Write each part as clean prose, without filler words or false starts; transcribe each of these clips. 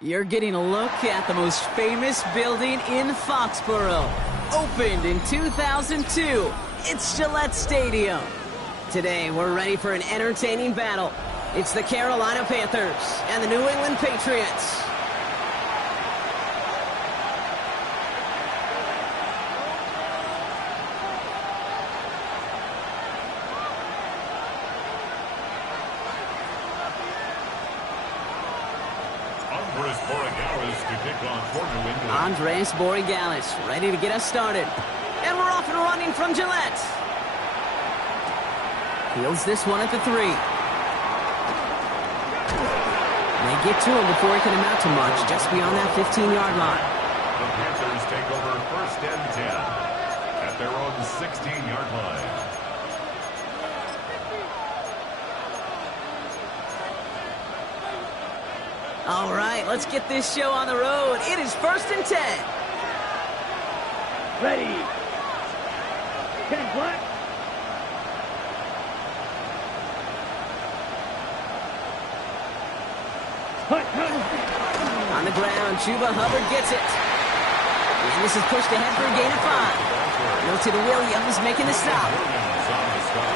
You're getting a look at the most famous building in Foxborough. Opened in 2002, it's Gillette Stadium. Today, we're ready for an entertaining battle. It's the Carolina Panthers and the New England Patriots. Andres Borregales ready to get us started. And we're off and running from Gillette. Fields this one at the 3. They get to him before he can amount to much, just beyond that 15-yard line. The Panthers take over 1st and 10 at their own 16-yard line. All right, let's get this show on the road. It is 1st and 10. Ready. 10 black. On the ground, Chuba Hubbard gets it. And this is pushed ahead for a gain of 5. Milton Williams making the stop.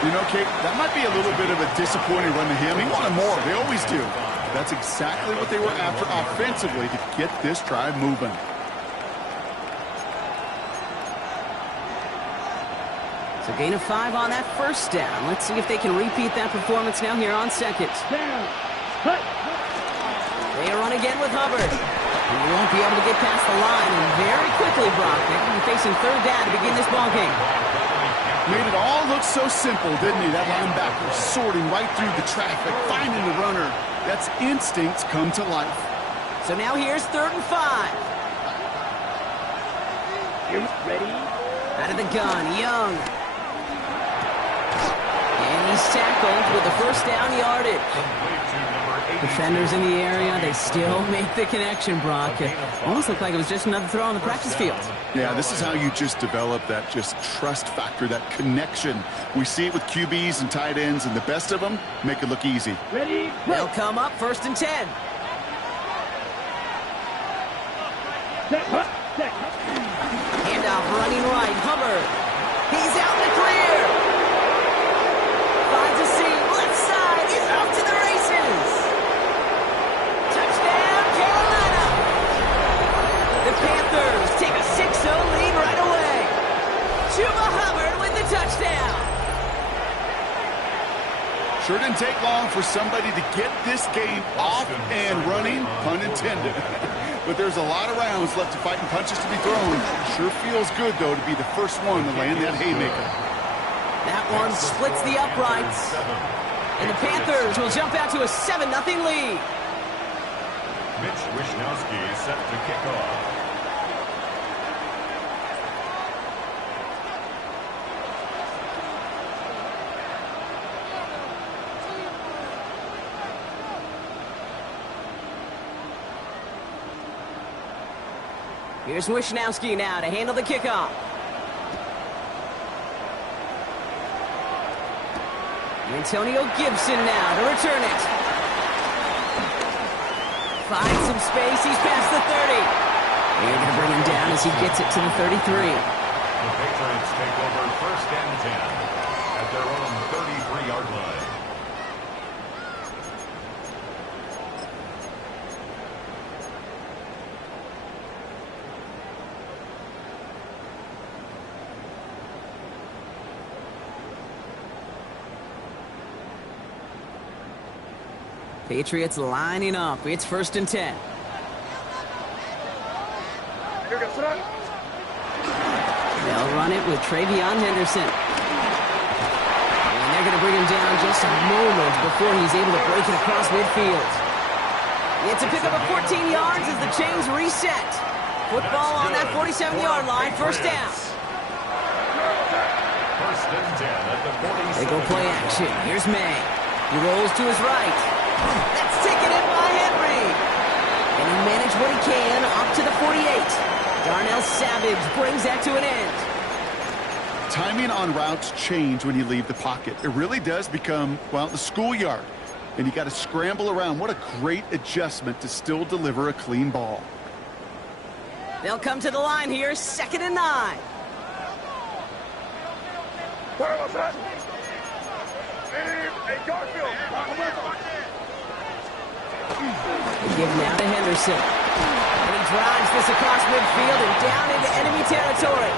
You know, Kate, that might be a little bit of a disappointing run to him. He wanted more. They always do. That's exactly what they were after offensively to get this drive moving. So gain of 5 on that 1st down. Let's see if they can repeat that performance now here on 2nd. Down. They run again with Hubbard. He won't be able to get past the line, and very quickly, Brock, they're going to be facing 3rd down to begin this ballgame. Made it all look so simple, didn't he? That linebacker sorting right through the traffic, finding the runner. That's instincts come to life. So now here's 3rd and 5. You ready? Out of the gun, Young. And he's tackled with the 1st down yardage. Defenders in the area, they still make the connection, Brock. It almost looked like it was just another throw on the practice field. Yeah, this is how you just develop that just trust factor, that connection. We see it with QBs and tight ends, and the best of them make it look easy. Ready? They'll come up 1st and 10. Handoff running right, Hubbard. He's out in the clear. Finds a seam, left side, he's off to the races. Touchdown, Carolina. The Panthers take a 6-0 lead right away. Chuba Hubbard with the touchdown. Sure didn't take long for somebody to get this game off and running, pun intended. But there's a lot of rounds left to fight and punches to be thrown. Sure feels good, though, to be the first one to land that haymaker. That one splits the uprights. And the Panthers will jump out to a 7-0 lead. Mitch Wishnowsky is set to kick off. Here's Wishnowsky now to handle the kickoff. Antonio Gibson now to return it. Finds some space. He's past the 30. They're going to bring him down as he gets it to the 33. The Patriots take over 1st and 10 at their own 33-yard line. Patriots lining up. It's 1st and 10. They'll run it with Travion Henderson. And they're going to bring him down just a moment before he's able to break it across midfield. It's a pickup of 14 yards as the chains reset. Football on that 47-yard line. 1st down. 1st and 10 at the 47. They go play action. Here's May. He rolls to his right. That's taken in by Henry. And he manage what he can up to the 48. Darnell Savage brings that to an end. Timing on routes change when you leave the pocket. It really does become, well, the schoolyard. And you got to scramble around. What a great adjustment to still deliver a clean ball. They'll come to the line here, 2nd and 9. Give now to Henderson. And he drives this across midfield and down into enemy territory.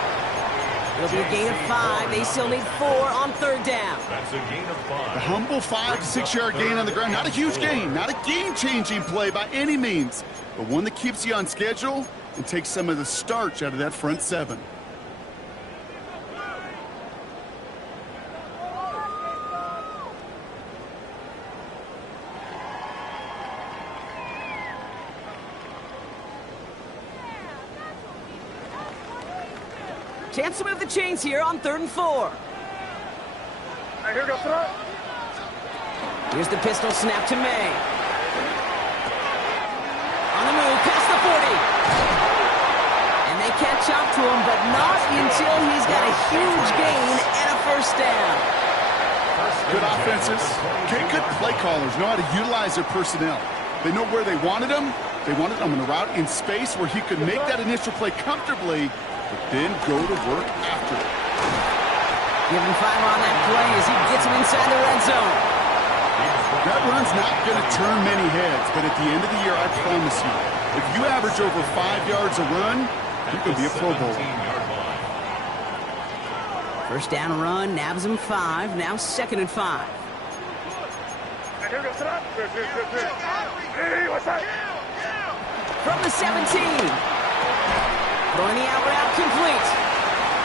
It'll be a gain of 5. They still need 4 on 3rd down. That's a gain of 5. A humble 5 to 6 yard gain on the ground. Not a huge gain, not a game-changing play by any means, but one that keeps you on schedule and takes some of the starch out of that front 7. Chance to move the chains here on 3rd and 4. Here's the pistol snap to May. On the move, past the 40. And they catch up to him, but not until he's got a huge gain and a 1st down. Good offenses. Okay, good play callers know how to utilize their personnel. They know where they wanted him. They wanted him on a route in space where he could make that initial play comfortably, but then go to work after it. Give him 5 on that play as he gets him inside the red zone. That run's not going to turn many heads, but at the end of the year, I promise you, if you average over 5 yards a run, you could be a Pro Bowler. 1st down run, nabs him 5, now 2nd and 5. From the 17. Throwing the out route complete.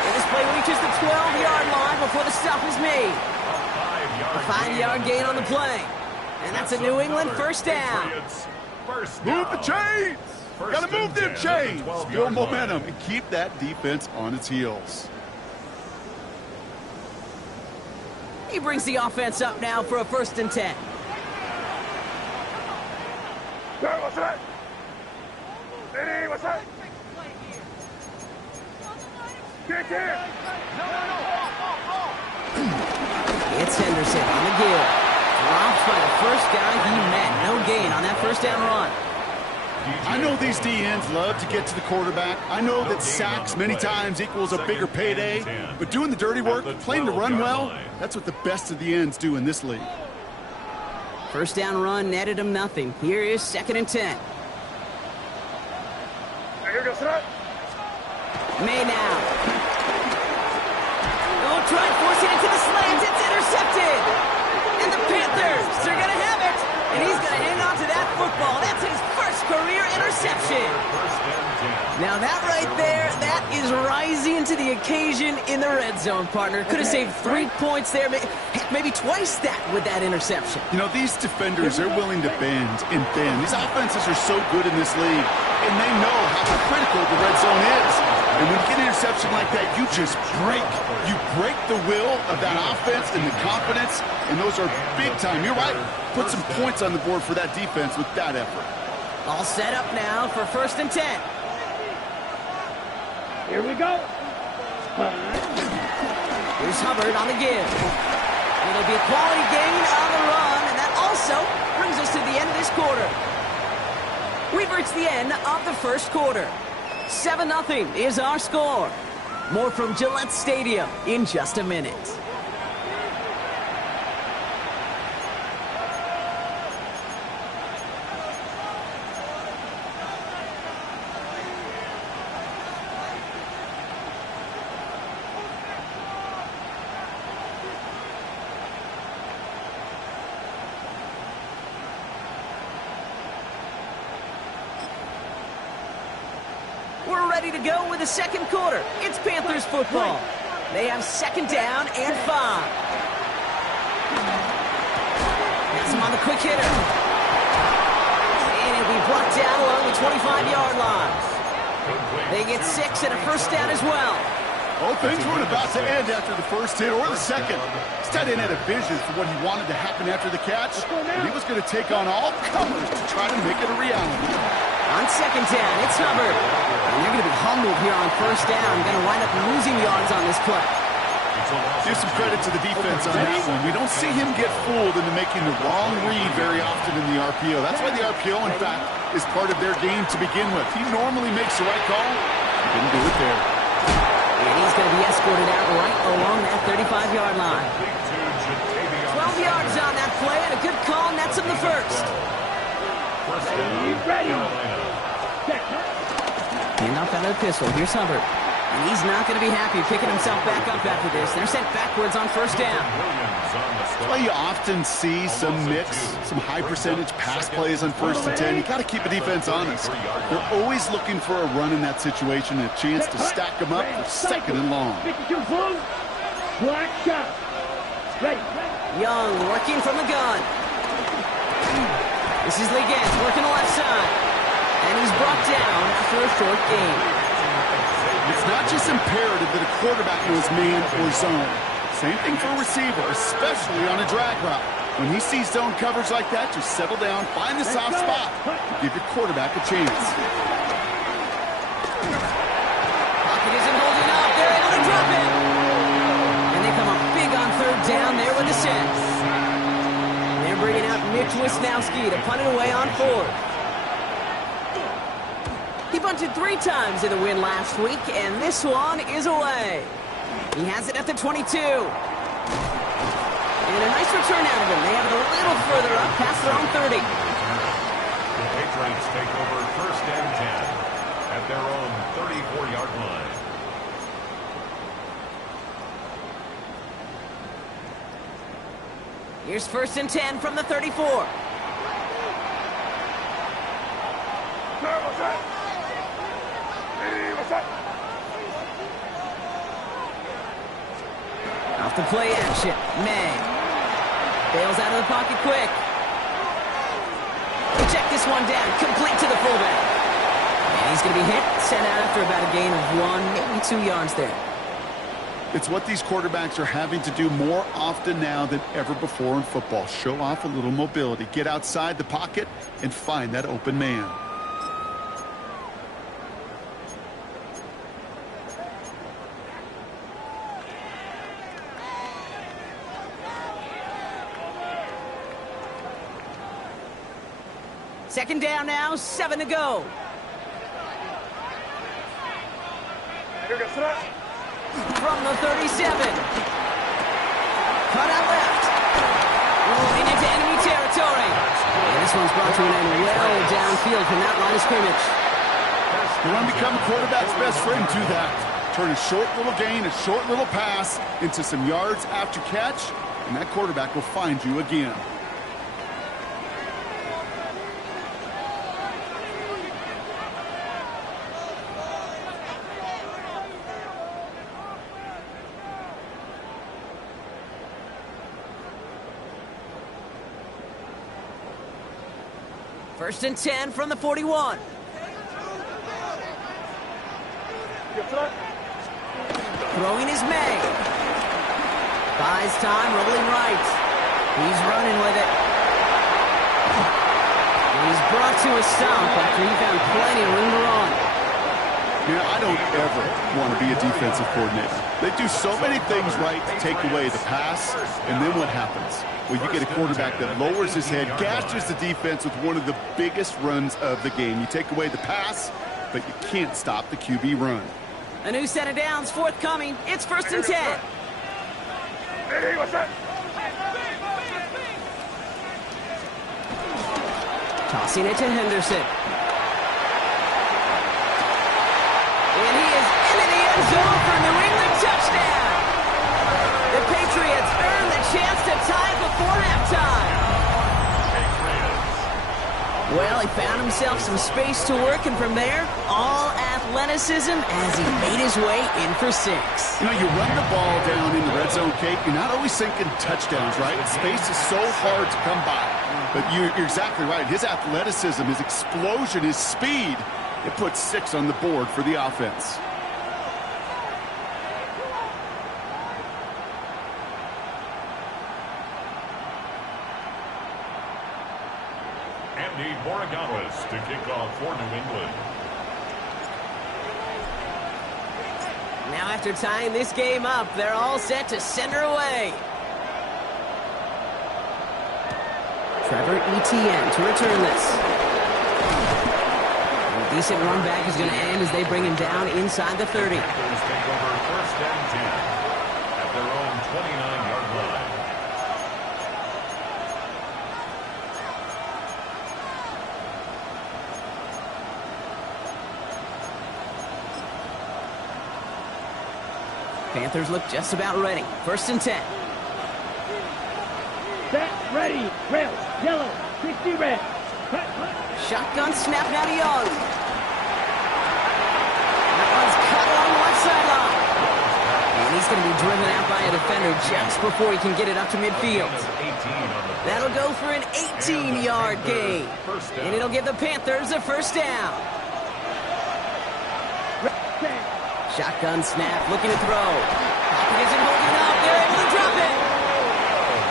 And this play reaches the 12-yard line before the stop is made. A 5-yard gain on the play. And that's a New England 1st down. Move the chains! Got to move them chains! Build momentum and keep that defense on its heels. He brings the offense up now for a 1st and 10. It's Henderson on the give. Drops by the first guy he met. No gain on that 1st down run. I know these DNs love to get to the quarterback. I know that sacks many times equals a bigger payday. But doing the dirty work, playing to run well, that's what the best of the ends do in this league. 1st down run netted him nothing. Here is 2nd and 10. May now. Oh, try and force it into the slants. It's intercepted. And the Panthers are going to have it. And he's going to hang on to that football. That's his 1st career interception. Now that right there, that is rising to the occasion in the red zone, partner. Could have saved 3 points there, maybe twice that with that interception. You know, these defenders, they're willing to bend and bend. These offenses are so good in this league, and they know how critical the red zone is. And when you get an interception like that, you just break. You break the will of that offense and the confidence, and those are big time. You're right. Put some points on the board for that defense with that effort. All set up now for 1st and 10. Here we go. Here's Hubbard on the give. It'll be a quality gain on the run, and that also brings us to the end of this quarter. We've reached the end of the 1st quarter. 7-0 is our score. More from Gillette Stadium in just a minute. We're ready to go with the 2nd quarter. It's Panthers football. They have 2nd down and 5. That's him on the quick hitter. And he'll be brought down along the 25-yard line. They get 6 and a 1st down as well. Oh, things weren't about to end after the 1st hit or the 2nd. This tight end had a vision for what he wanted to happen after the catch, and he was going to take on all comers to try to make it a reality. On second down, it's Hubbard. And they're going to be humbled here on first down. Going to wind up losing yards on this play. Give some credit to the defense on that one. We don't see him get fooled into making the wrong read very often in the RPO. That's why the RPO, in fact, is part of their game to begin with. He normally makes the right call. He didn't do it there. And he's going to be escorted out right along that 35-yard line. 12 yards on that play, and a good call nets him the first. Ready. Handoff out of the pistol. Here's Hubbard. And he's not going to be happy picking himself back up after this. They're sent backwards on first down. That's why you often see some mix, some high-percentage pass plays on 1st and 10. You got to keep a defense honest. They're always looking for a run in that situation and a chance to stack them up for 2nd and long. 52 blue. Black shot. Ready. Young working from the gun. This is Legans working the left side. And he's brought down after a short gain. It's not just imperative that a quarterback knows man or zone. Same thing for a receiver, especially on a drag route. When he sees zone coverage like that, just settle down, find the soft spot, give your quarterback a chance. Pocket isn't holding up. They're able to drop it. And they come up big on third down there with the set. They're bringing out Mitch Wisnowski to punt it away on fourth. He bunted 3 times in the win last week, and this one is away. He has it at the 22. And a nice return out of him. They have it a little further up past their own 30. The Patriots take over 1st and 10 at their own 34-yard line. Here's 1st and 10 from the 34. Off the play action, May. Bails out of the pocket quick. Check this one down, complete to the fullback. And he's going to be hit, sent out after about a gain of 1, maybe 2 yards there. It's what these quarterbacks are having to do more often now than ever before in football. Show off a little mobility, get outside the pocket, and find that open man. Second down now, 7 to go. From the 37. Cut out left. Rolling into enemy territory. And this one's brought to an end well downfield from that line of scrimmage. You want to become a quarterback's best friend, do that. Turn a short little gain, a short little pass into some yards after catch, and that quarterback will find you again. First and 10 from the 41. Throwing is May. Buys time, rolling right. He's running with it. And he's brought to a stop after he found plenty of room to run. Man, I don't ever want to be a defensive coordinator. They do so many things right to take away the pass, and then what happens? Well, you get a quarterback that lowers his head, gashes the defense with one of the biggest runs of the game. You take away the pass, but you can't stop the QB run. A new set of downs forthcoming. It's first and 10. Hey, what's that? Tossing it to Henderson. And he is into the end zone for a New England touchdown. The Patriots earn the chance to tie before halftime. Well, he found himself some space to work, and from there, all athleticism as he made his way in for 6. You know, you run the ball down in the red zone, Kate, you're not always thinking touchdowns, right? Space is so hard to come by. But you're exactly right. His athleticism, his explosion, his speed, it puts 6 on the board for the offense. Andy Borregales to kick off for New England. Now after tying this game up, they're all set to send her away. Trevor Etienne to return this. A decent run back is going to end as they bring him down inside the 30. Panthers take over first and 10 at their own 29-yard line. Panthers look just about ready. First and 10. Set, ready, rail, yellow, 60 red. Cut, cut. Shotgun snap now to Young. That one's cut along the left sideline. And he's going to be driven out by a defender just before he can get it up to midfield. That'll go for an 18-yard gain. And it'll give the Panthers a first down. Shotgun snap, looking to throw. Pocket isn't holding up. They're able to drop it.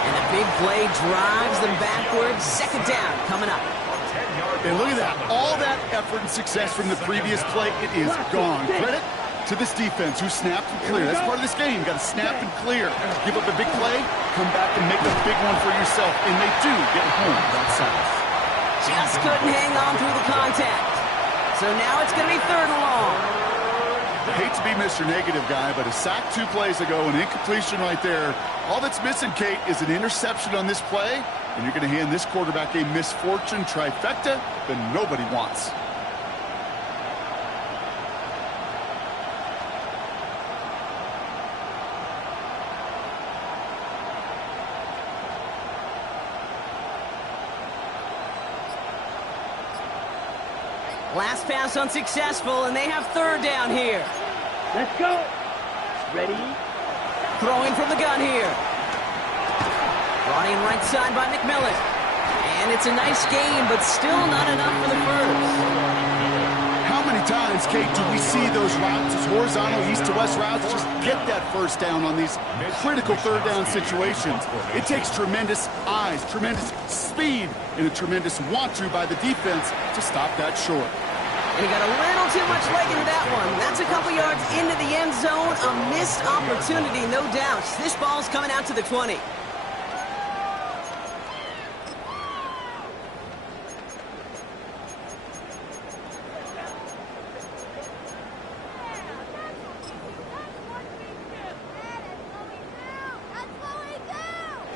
And a big play drives them backwards. Second down coming up. And look at that. All that effort and success from the previous play, it is gone. Credit to this defense who snapped and cleared. That's part of this game. Got to snap and clear. Give up a big play, come back and make a big one for yourself. And they do get home that side. Just couldn't hang on through the contact. So now it's going to be third and long. I hate to be Mr. Negative guy, but a sack 2 plays ago, an incompletion right there. All that's missing, Kate, is an interception on this play, and you're going to hand this quarterback a misfortune trifecta that nobody wants. Last pass unsuccessful, and they have third down here. Let's go. Ready. Throwing from the gun here. Brought in right side by McMillan. And it's a nice game, but still not enough for the first. How many times, Kate, do we see those routes, those horizontal east-to-west routes, just get that first down on these critical third down situations? It takes tremendous eyes, tremendous speed, and a tremendous want-to by the defense to stop that short. And he got a little too much leg into that one. That's a couple yards into the end zone. A missed opportunity, no doubt. This ball's coming out to the 20.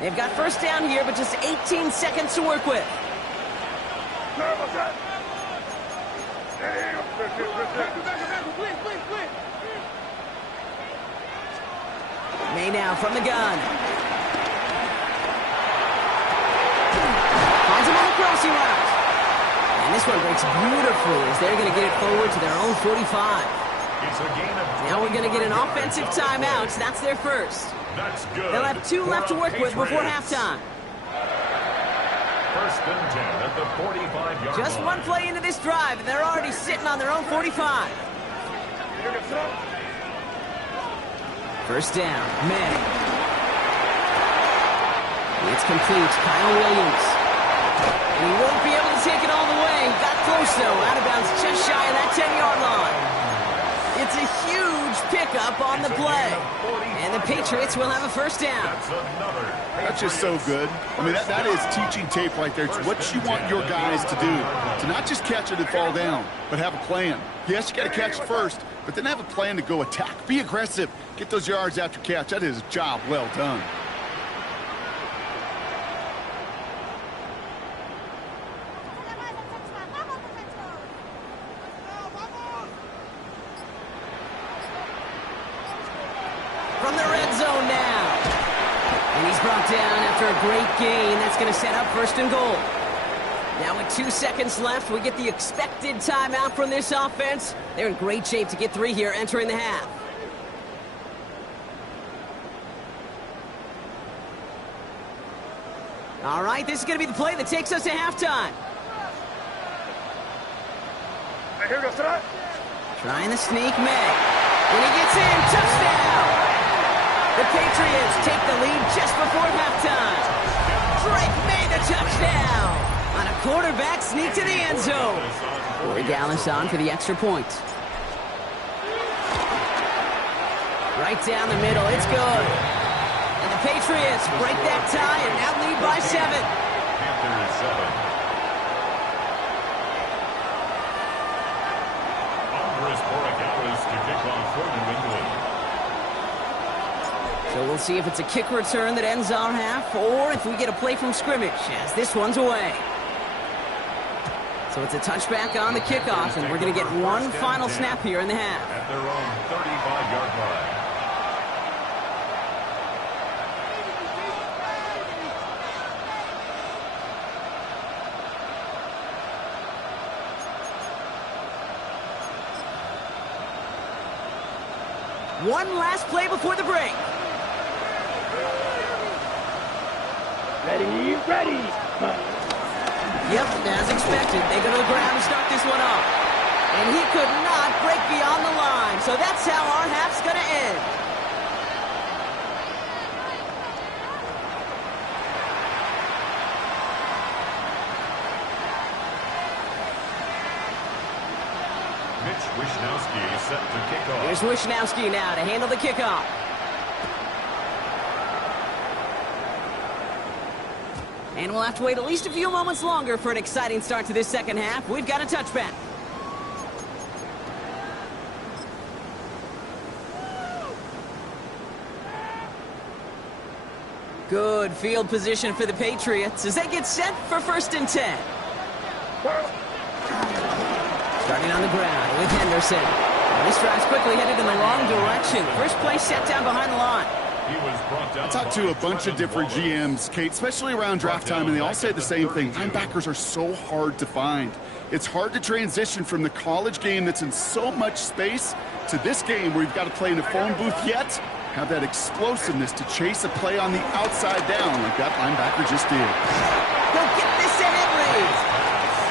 They've got first down here, but just 18 seconds to work with. May now from the gun. Finds him on the crossing route. And this one breaks beautifully as they're going to get it forward to their own 45. Now we're going to get an offensive timeout. That's their first. That's good. They'll have 2 left to work with before halftime. First and 10 at the 45-yard line. Just one play into this drive, and they're already sitting on their own 45. First down, May. It's complete. Kyle Williams. And he won't be able to take it all the way. Got close, though. Out of bounds just shy of that 10-yard line. It's a huge pickup on the play. And the Patriots will have a first down. That's just so good. I mean, that is teaching tape right there. It's what you want your guys to do. To not just catch it and fall down, but have a plan. Yes, you got to catch it first, but then have a plan to go attack. Be aggressive. Get those yards after catch. That is a job well done. From the red zone now. And he's brought down after a great gain. That's going to set up first and goal. Now with 2 seconds left, we get the expected timeout from this offense. They're in great shape to get 3 here entering the half. All right, this is going to be the play that takes us to halftime. Here we go, sir. Trying to sneak May. When he gets in, touchdown! The Patriots take the lead just before halftime. Drake made the touchdown on a quarterback sneak to the end zone. Regalis on for the extra point. Right down the middle, it's good. And the Patriots break that tie and now lead by 7. Panthers 7. Andres Borregales to kick off for New England. So we'll see if it's a kick return that ends our half or if we get a play from scrimmage as this one's away. So it's a touchback on the kickoff, and we're going to get one final snap here in the half. At their own 35-yard line. One last play before the break. Ready, ready. Yep, as expected, they go to the ground to start this one off. And he could not break beyond the line, so that's how our half's going to end. Mitch Wishnowsky is set to kick off. Here's Wishnowsky now to handle the kickoff. And we'll have to wait at least a few moments longer for an exciting start to this second half. We've got a touchback. Good field position for the Patriots as they get set for 1st and 10. Starting on the ground with Henderson. And this drive's quickly headed in the wrong direction. First play set down behind the line. I talked to a bunch of different GMs, Kate, especially around draft time, and they all say the same thing. Linebackers are so hard to find. It's hard to transition from the college game that's in so much space to this game where you've got to play in a phone booth, yet have that explosiveness to chase a play on the outside down like that linebacker just did. He'll get this in at least.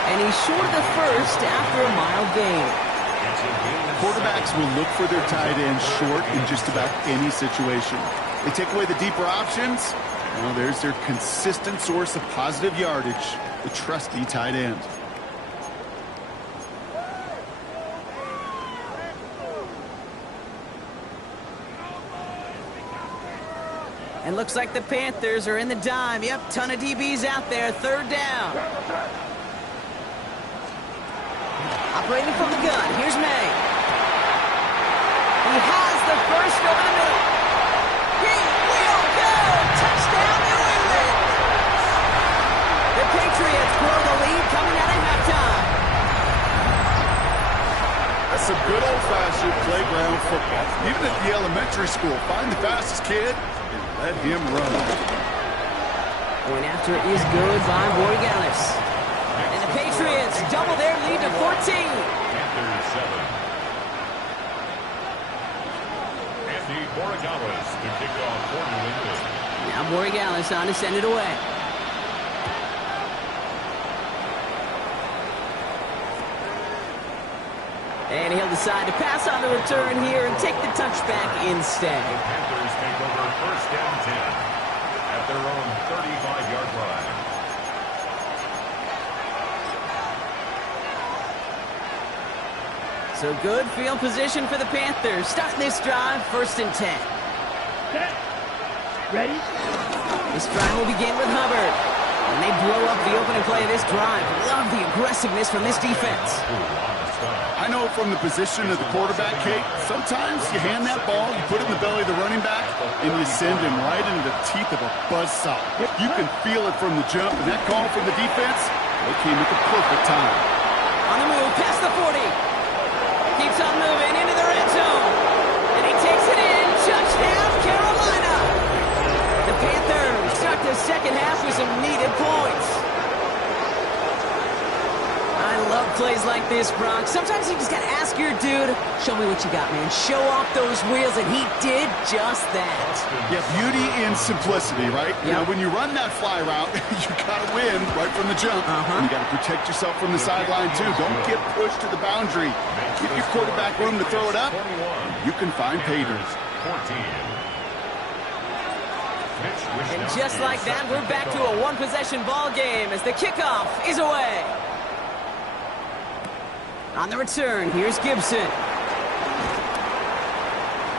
And he's short of the first after a mild gain. Quarterbacks will look for their tight end short in just about any situation. They take away the deeper options. Well, there's their consistent source of positive yardage, the trusty tight end. And looks like the Panthers are in the dime. Yep, ton of DBs out there. 3rd down. Operating from the gun. Here's May. He has the first over the middle. He will go! Touchdown, New England! The Patriots grow the lead coming out of halftime. That's some good old-fashioned playground football. Even at the elementary school, find the fastest kid and let him run. Point after it is good by Borregales. And the Patriots double their lead to 14. Panthers 7. Borregales to kick off for New England. Now Borregales on to send it away. And he'll decide to pass on the return here and take the touchback instead. The Panthers take over 1st and 10 at their own 35-yard line. So good field position for the Panthers. Starting this drive, 1st and 10. Set. Ready. This drive will begin with Hubbard. And they blow up the opening play of this drive. Love the aggressiveness from this defense. I know from the position of the quarterback, Kate, sometimes you hand that ball, you put it in the belly of the running back, and you send him right into the teeth of a buzzsaw. You can feel it from the jump, and that call from the defense, they came at the perfect time. On the move, past the 40. Keeps on moving into the red zone. And he takes it in. Touchdown, Carolina. The Panthers start the second half with some needed points. I love plays like this, Brock. Sometimes you just got to ask your dude, show me what you got, man. Show off those wheels, and he did just that. Yeah, beauty in simplicity, right? Yep. You know, when you run that fly route, you got to win right from the jump. And you got to protect yourself from the sideline, too. Don't get pushed to the boundary. Give your quarterback room to throw it up. You can find pay dirt. 14. And just like that, we're back to a one-possession ball game as the kickoff is away. On the return, here's Gibson.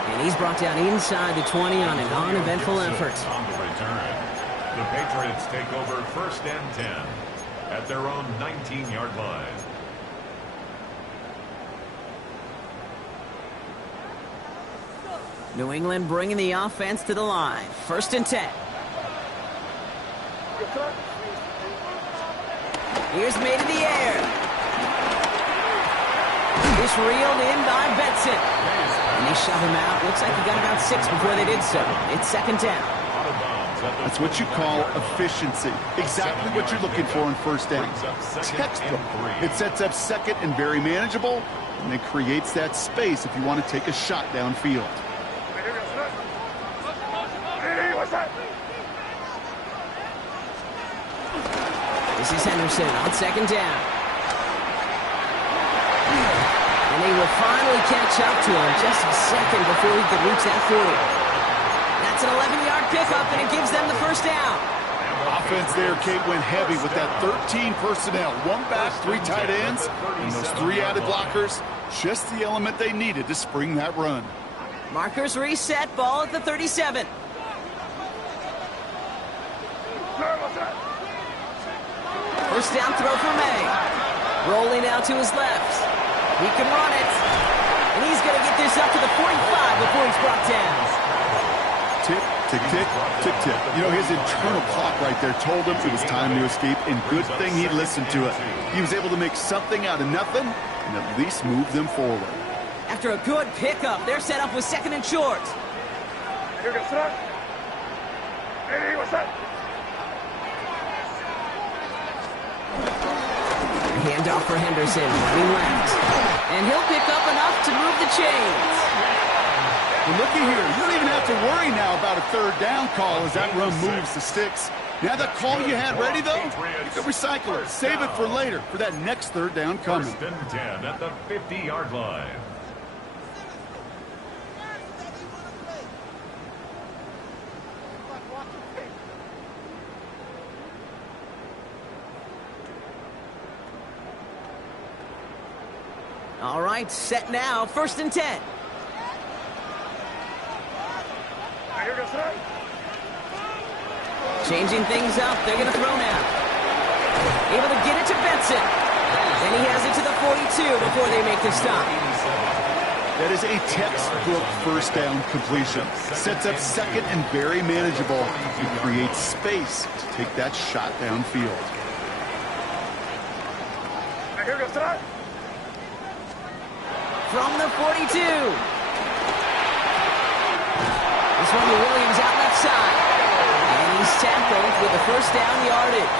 And he's brought down inside the 20 on an uneventful effort. On the return, the Patriots take over 1st and 10 at their own 19-yard line. New England bringing the offense to the line. 1st and 10. Here's made in the air. This reeled in by Benson. And they shove him out. Looks like he got about 6 before they did so. It's 2nd down. That's what you call efficiency. Exactly what you're looking for in 1st down. Textbook. It sets up 2nd and very manageable, and it creates that space if you want to take a shot downfield. This is Henderson on 2nd down. And they will finally catch up to him just a second before he could reach that 40. That's an 11-yard pickup, and it gives them the 1st down. Offense there, Kate, went heavy with that 13 personnel. 1 back, 3 tight ends, and those 3 added blockers. Just the element they needed to spring that run. Markers reset, ball at the 37. First down throw for May. Rolling out to his left. He can run it. And he's going to get this up to the 45 before he's brought down. Tick, tick, tick, tick, tick. You know, his internal clock right there told him it was time to escape, and good thing he listened to it. He was able to make something out of nothing and at least move them forward. After a good pickup, they're set up with 2nd and short. Handoff for Henderson, running left. And he'll pick up enough to move the chains. Well, looky here. You don't even have to worry now about a 3rd down call as that run moves the sticks. Now that call you had ready, though, you can recycle it. Save it for later, for that next 3rd down coming. 1st and 10 at the 50-yard line. All right, set now, 1st and 10. Changing things up, they're going to throw now. Able to get it to Benson. And he has it to the 42 before they make the stop. That is a textbook 1st down completion. Sets up 2nd and very manageable. It creates space to take that shot downfield. From the 42. This one to Williams out left side. And he's tackled with the 1st down yardage.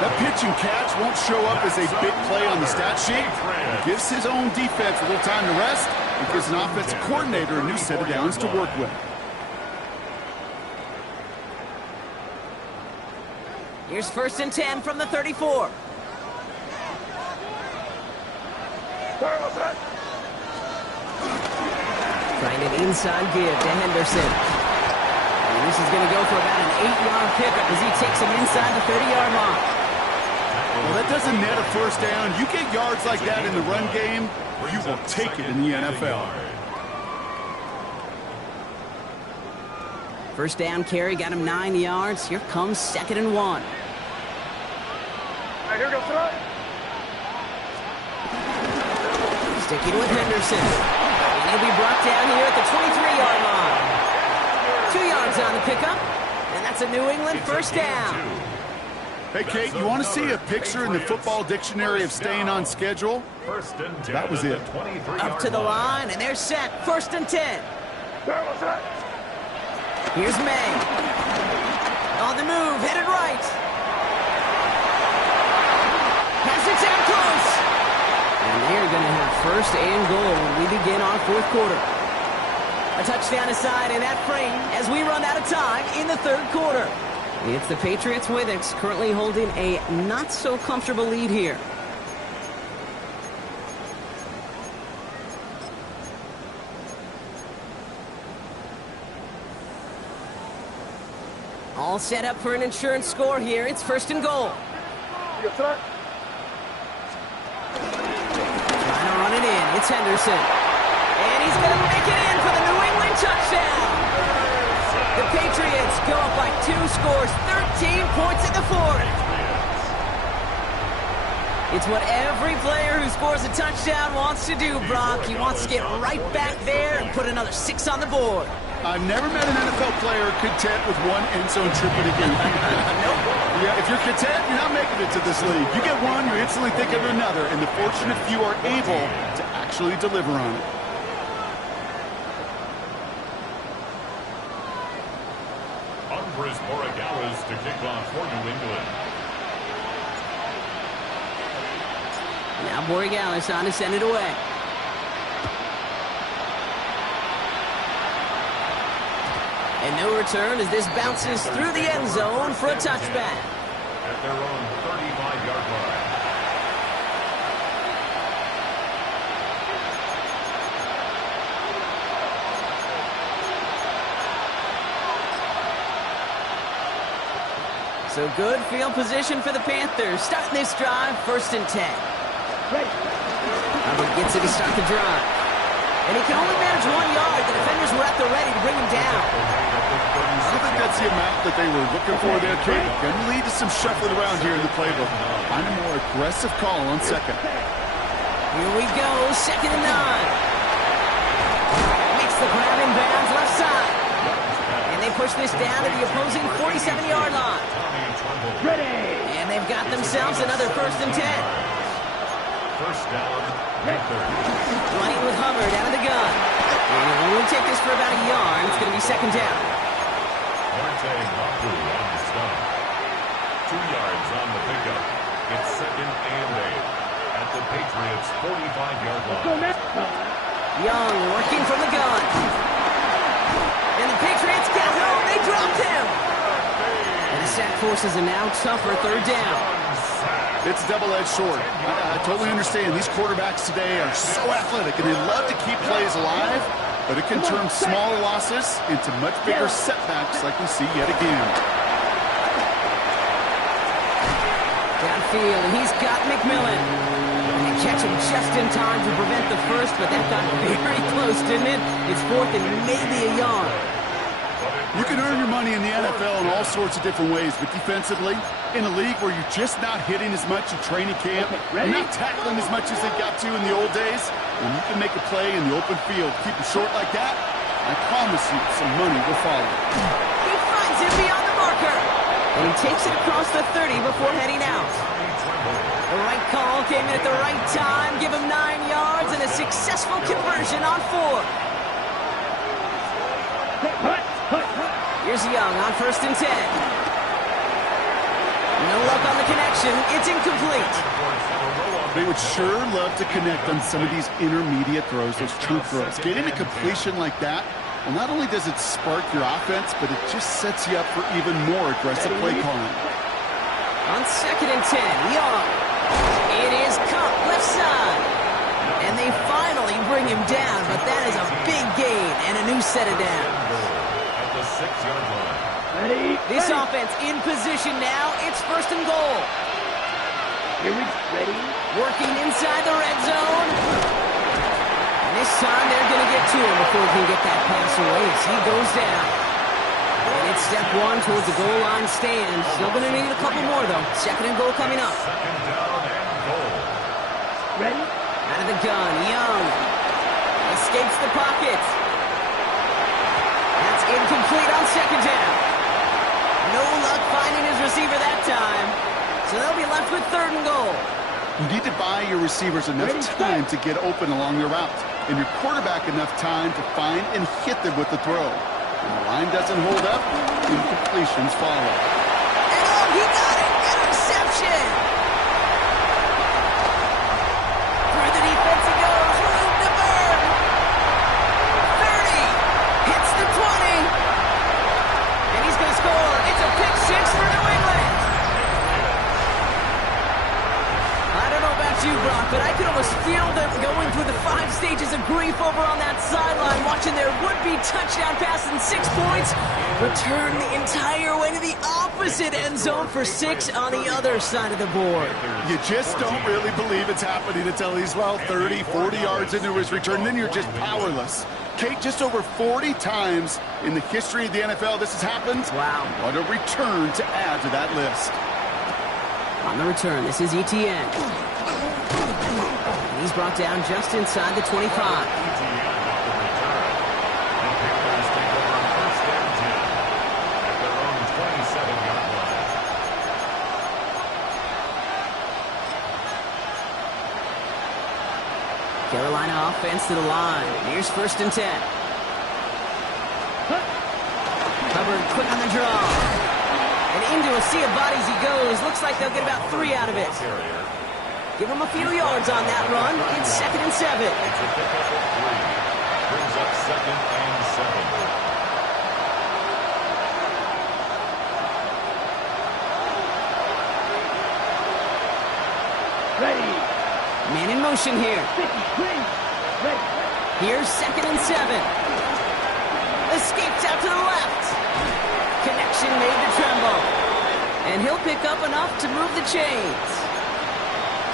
That pitch and catch won't show up as a big play on the stat sheet. It gives his own defense a little time to rest. It gives an offensive coordinator a new set of downs to work with. Here's 1st and 10 from the 34. Trying an inside give to Henderson. And this is going to go for about an 8-yard pickup as he takes him inside the 30-yard line. Well, that doesn't net a 1st down. You get yards like that in the run game, you will take it in the NFL. 1st down carry got him 9 yards. Here comes 2nd and 1. Sticking with Henderson. And he'll be brought down here at the 23-yard line. 2 yards on the pickup. And that's a New England 1st down. Hey, Kate, you want to see a picture in the football dictionary of staying on schedule? That was it. Up to the line, and they're set. 1st and 10. Here's May. On the move, headed right. Has it down close. And they're going to have 1st and goal when we begin our 4th quarter. A touchdown aside in that frame as we run out of time in the 3rd quarter. It's the Patriots way that's currently holding a not-so-comfortable lead here. All set up for an insurance score here. It's 1st and goal. It's Henderson. And he's going to make it in for the New England touchdown. The Patriots go up by 2 scores, 13 points in the fourth. It's what every player who scores a touchdown wants to do, Brock. He wants to get right back there and put another 6 on the board. I've never met an NFL player content with one end zone trip in a game. Nope. Yeah, if you're content, you're not making it to this league. You get one, you instantly think of another, and the fortunate few are able to actually deliver on it. Andres Borregales to kick off for New England. Now Borregales on to send it away. And no return as this bounces through the end zone for a touchback. At their own 35-yard line. So good field position for the Panthers. Starting this drive, 1st and 10. Hubbard gets it to start the drive. And he can only manage 1 yard. The defenders were at the ready to bring him down. I don't think that's the amount that they were looking for there, Kate. Going to lead to some shuffling around here in the playbook. Find a more aggressive call on second. Here we go, 2nd and 9. Makes the grab in bounds left side. And they push this down to the opposing 47-yard line. And they've got themselves another 1st and 10. First down, Panthers. Running with Hubbard out of the gun. And he'll only take this for about a yard. It's going to be 2nd down. Marte Mapu on the stop. 2 yards on the pickup. It's 2nd and 8 at the Patriots' 45-yard line. Young working from the gun. And the Patriots get home. They dropped him. And the sack forces a now tougher 3rd down. It's a double-edged sword. I totally understand. These quarterbacks today are so athletic, and they love to keep plays alive, but it can turn smaller losses into much bigger setbacks like we see yet again. Downfield, and he's got McMillan. And they catch him just in time to prevent the first, but that got very close, didn't it? It's 4th and maybe a yard. You can earn your money in the NFL in all sorts of different ways, but defensively, in a league where you're just not hitting as much in training camp, you're not tackling as much as they got to in the old days, when you can make a play in the open field, keep it short like that, I promise you some money will follow. He finds him beyond the marker. And he takes it across the 30 before heading out. The right call came in at the right time, give him 9 yards and a successful conversion on 4. Here's Young on 1st and 10. No luck on the connection. It's incomplete. They would sure love to connect on some of these intermediate throws, those true throws. Getting a completion like that, well, not only does it spark your offense, but it just sets you up for even more aggressive play calling. On 2nd and 10, Young. It is Cup left side. And they finally bring him down, but that is a big gain and a new set of downs. At the 6-yard line. This offense in position now. It's 1st and goal. Ready? Working inside the red zone. And this time they're going to get to him before he can get that pass away as he goes down. And it's step 1 towards the goal line stand. Still going to need a couple more, though. 2nd and goal coming up. 2nd down and goal. Ready? Out of the gun, Young. Escapes the pocket. That's incomplete on 2nd down. No luck finding his receiver that time. So they'll be left with 3rd and goal. You need to buy your receivers enough time to get open along their route, and your quarterback enough time to find and hit them with the throw. When the line doesn't hold up, incompletions follow. And oh, he got it! Interception! Through the defense he goes. Room to burn. 30. Hits the 20. And he's going to score. It's a pick 6 for New England. I don't know about you, Brock, but I could almost feel them going through the 5 stages of grief over on that sideline, watching their would-be touchdown pass in 6 points return the entire way to the opposite opposite end zone for 6 on the other side of the board. You just don't really believe it's happening until he's, well, 30, 40 yards into his return. Then you're just powerless. Kate, just over 40 times in the history of the NFL this has happened. Wow. What a return to add to that list. On the return, this is Etienne. And he's brought down just inside the 25. Carolina offense to the line. Here's 1st and 10. Hubbard quick on the draw. And into a sea of bodies he goes. Looks like they'll get about 3 out of it. Give him a few yards on that run. It's 2nd and 7. It's a pickup of 3. Brings up 2nd and 7. Ready. Man in motion here. 50, clean. Ready. Here's 2nd and 7. Escapes out to the left. Connection made to Tremble. And he'll pick up enough to move the chains.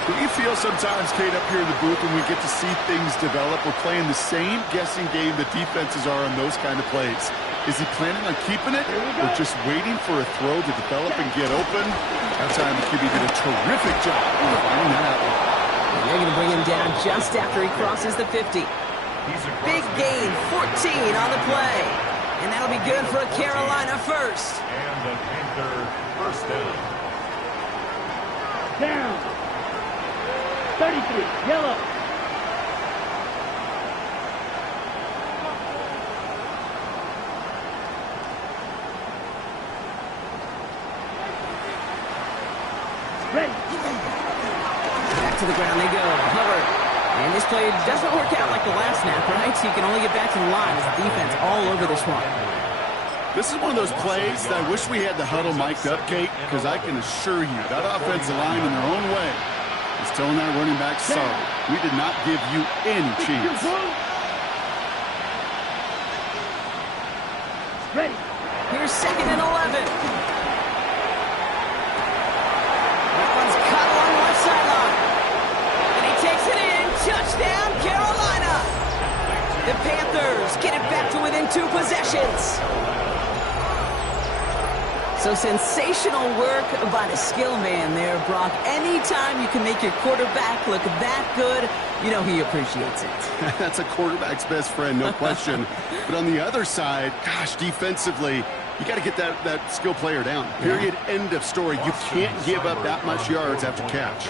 Do you feel sometimes, Kate, up here in the booth when we get to see things develop, we're playing the same guessing game the defenses are on those kind of plays? Is he planning on keeping it or just waiting for a throw to develop and get open? That time the QB did a terrific job of finding that out. And they're going to bring him down just after he crosses the 50. Big gain, 14 on the play. And that'll be good for a Carolina first. And the Panther first down. Down. 33, yellow. Ready. Back to the ground they go. Hubbard. And this play doesn't work out like the last snap, right? So you can only get back to the line as the defense all over this one. This is one of those plays that I wish we had the huddle mic'd up, Kate, because I can assure you that offensive line in their own way is telling that running back, sorry, we did not give you any chance. Ready. Here's 2nd and 11. That one's cut along the left sideline. And he takes it in. Touchdown, Carolina. The Panthers get it back to within 2 possessions. So sensational work by the skill man there, Brock. Anytime you can make your quarterback look that good, you know he appreciates it. That's a quarterback's best friend, no question. But on the other side, gosh, defensively, you got to get that skill player down. Period, end of story. You can't give up that much yards after catch.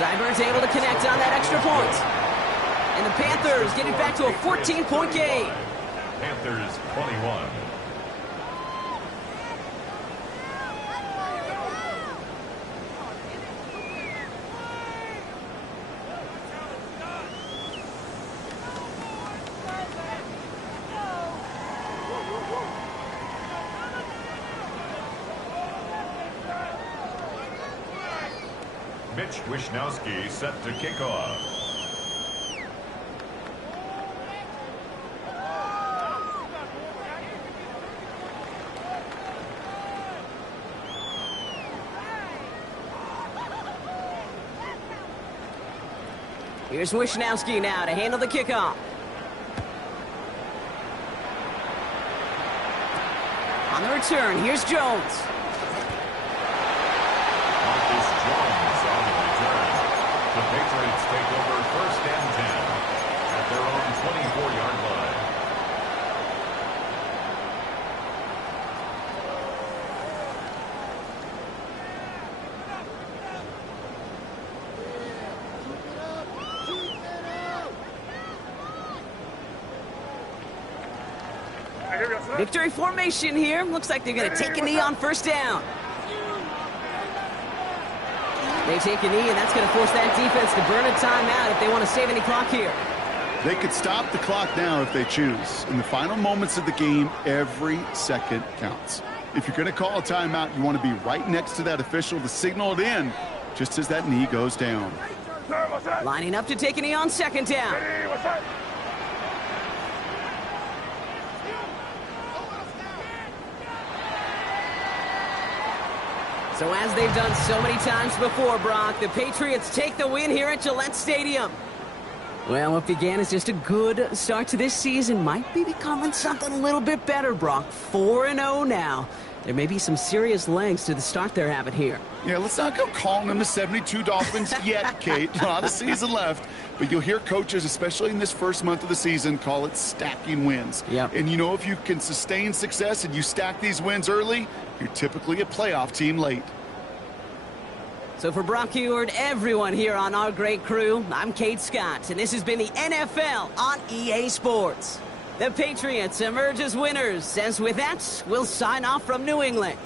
Seibert's able to connect on that extra point. And the Panthers get it back to a 14-point game. Panthers 21. Mitch Wishnowski set to kick off. Here's Wishnowski now to handle the kickoff. On the return, here's Jones. The Patriots take over 1st and 10 at their own 24-yard line. Victory formation here. Looks like they're going to take a knee on 1st down. They take a knee, and that's going to force that defense to burn a timeout if they want to save any clock here. They could stop the clock now if they choose. In the final moments of the game, every second counts. If you're going to call a timeout, you want to be right next to that official to signal it in just as that knee goes down. Lining up to take a knee on second down. So as they've done so many times before, Brock, the Patriots take the win here at Gillette Stadium. Well, what began as just a good start to this season might be becoming something a little bit better, Brock. 4-0 now. There may be some serious legs to the start they're having here. Yeah, let's not go calling them the 72 Dolphins yet, Kate. A lot of season left. But you'll hear coaches, especially in this first month of the season, call it stacking wins. Yep. And you know, if you can sustain success and you stack these wins early, you're typically a playoff team late. So for Brock Ewart, everyone here on our great crew, I'm Kate Scott, and this has been the NFL on EA Sports. The Patriots emerge as winners, as with that, we'll sign off from New England.